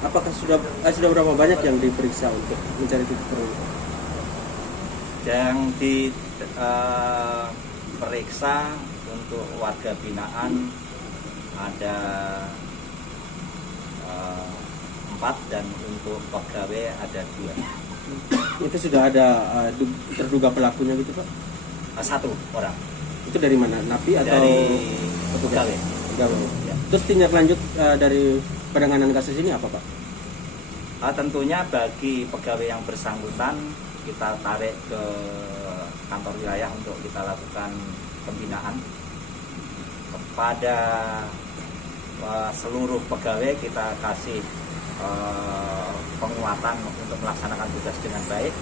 Apakah sudah berapa banyak yang diperiksa untuk mencari titik terang? Yang diperiksa untuk warga binaan ada 4 dan untuk pegawai ada 2. Itu sudah ada terduga pelakunya gitu Pak? 1 orang. Itu dari mana? Napi atau Dari pegawai? Pegawai. Ya. Terus tindak lanjut dari penanganan kasus ini apa Pak? Tentunya bagi pegawai yang bersangkutan kita tarik ke kantor wilayah untuk kita lakukan pembinaan. Kepada seluruh pegawai kita kasih penguatan untuk melaksanakan tugas dengan baik.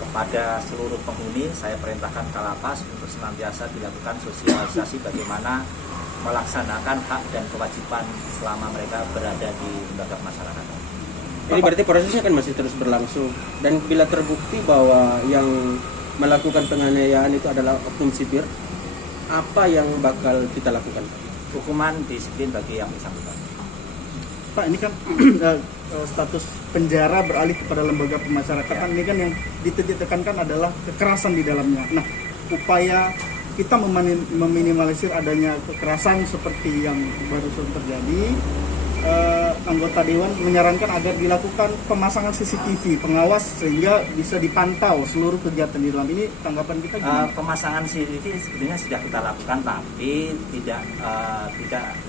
Kepada seluruh penghuni saya perintahkan Kalapas untuk senantiasa dilakukan sosialisasi bagaimana melaksanakan hak dan kewajiban selama mereka berada di lembaga pemasyarakatan. Ini berarti prosesnya kan masih terus berlangsung, dan bila terbukti bahwa yang melakukan penganiayaan itu adalah oknum sipir, apa yang bakal kita lakukan? Hukuman disiplin bagi yang bersangkutan. Pak, ini kan status penjara beralih kepada lembaga pemasyarakatan, ini kan yang ditekankan adalah kekerasan di dalamnya. Nah, upaya kita meminimalisir adanya kekerasan seperti yang baru terjadi, anggota Dewan menyarankan agar dilakukan pemasangan CCTV pengawas sehingga bisa dipantau seluruh kegiatan di dalam ini. Tanggapan kita gimana? Pemasangan CCTV sebetulnya sudah kita lakukan, tapi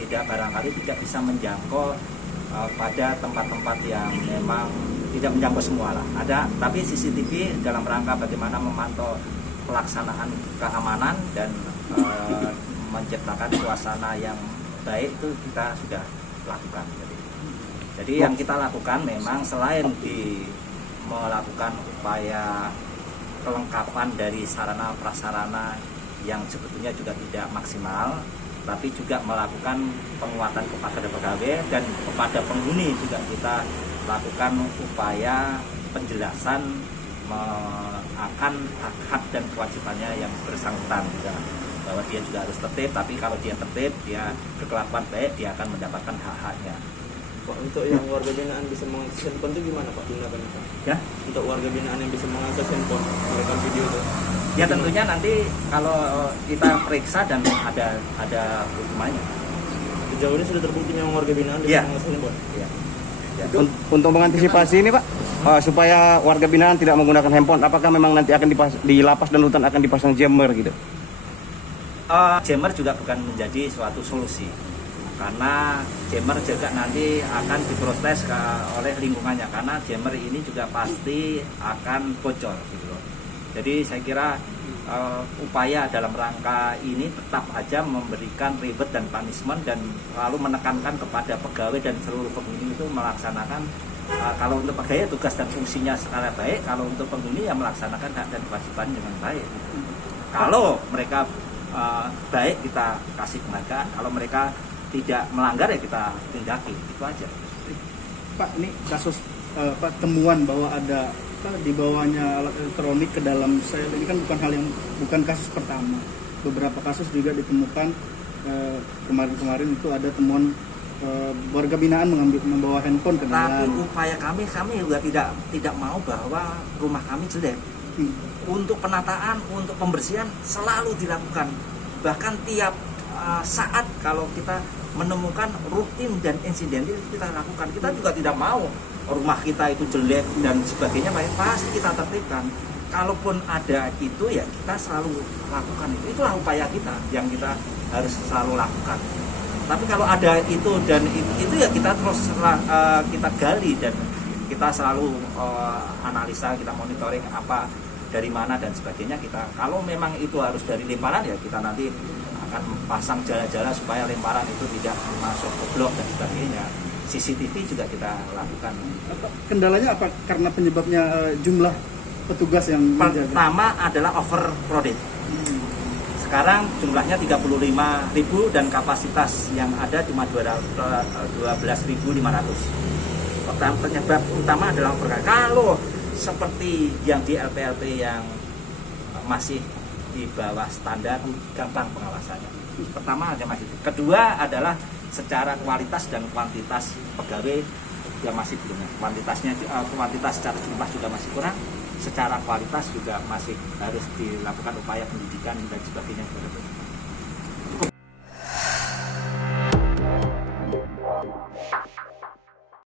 tidak barangkali tidak bisa menjangkau pada tempat-tempat yang memang tidak menjangkau semua lah. Ada, tapi CCTV dalam rangka bagaimana memantau pelaksanaan keamanan dan menciptakan suasana yang baik itu kita sudah lakukan. Jadi yang kita lakukan memang selain melakukan upaya kelengkapan dari sarana prasarana yang sebetulnya juga tidak maksimal, tapi juga melakukan penguatan kepada pegawai dan kepada penghuni juga kita lakukan upaya penjelasan akan hak dan kewajibannya yang bersangkutan, bahwa dia juga harus tertib, tapi kalau dia tertib, dia berkelakuan baik, dia akan mendapatkan hak-haknya. Pak, untuk yang warga binaan bisa mengakses handphone itu gimana Pak tindakannya Pak? Ya? Untuk warga binaan yang bisa mengakses handphone, merekam video itu? Ya tentunya nanti kalau kita periksa dan ada hukumannya. Sejauh ini sudah terbukti memang warga binaan bisa mengakses handphone? Ya. Untuk mengantisipasi ini Pak, supaya warga binaan tidak menggunakan handphone, apakah memang nanti akan di lapas dan rutan akan dipasang jammer gitu? Jammer juga bukan menjadi suatu solusi, karena jammer juga nanti akan diproses oleh lingkungannya, karena jammer ini juga pasti akan bocor gitu loh. Jadi saya kira upaya dalam rangka ini tetap aja memberikan reward dan punishment, dan lalu menekankan kepada pegawai dan seluruh penghuni itu melaksanakan kalau untuk pegawai tugas dan fungsinya secara baik, kalau untuk penghuni yang melaksanakan hak dan kewajiban dengan baik. Kalau mereka baik kita kasih penghargaan, kalau mereka tidak melanggar ya kita tindaki, itu aja. Pak, ini kasus temuan bahwa ada di bawahnya alat elektronik ke dalam sel, ini kan bukan kasus pertama. Beberapa kasus juga ditemukan kemarin itu ada temuan warga binaan membawa handphone ke dalam. Tapi upaya kami juga tidak mau bahwa rumah kami jelek. Untuk penataan, untuk pembersihan selalu dilakukan. Bahkan tiap saat kalau kita menemukan rutin dan insiden itu kita lakukan. Kita juga tidak mau rumah kita itu jelek dan sebagainya, pasti kita tertibkan. Kalaupun ada itu ya kita selalu lakukan. Itulah upaya kita yang kita harus selalu lakukan. Tapi kalau ada itu dan itu ya kita terus kita gali dan kita selalu analisa, kita monitoring apa dari mana dan sebagainya. Kita kalau memang itu harus dari lemparan ya kita nanti akan pasang jala-jala supaya lemparan itu tidak masuk ke blok dan sebagainya. CCTV juga kita lakukan. Kendalanya apa? Karena penyebabnya jumlah petugas yang pertama adalah overcrowded. Sekarang jumlahnya 35.000 dan kapasitas yang ada cuma 12.500. Penyebab utama adalah overcrowded. Kalau seperti yang di LPLP yang masih di bawah standar, gampang pengawasannya. Pertama ada masih. Kedua adalah secara kualitas dan kuantitas pegawai yang masih belum. Kuantitas secara jumlah juga masih kurang. Secara kualitas juga masih harus dilakukan upaya pendidikan dan sebagainya.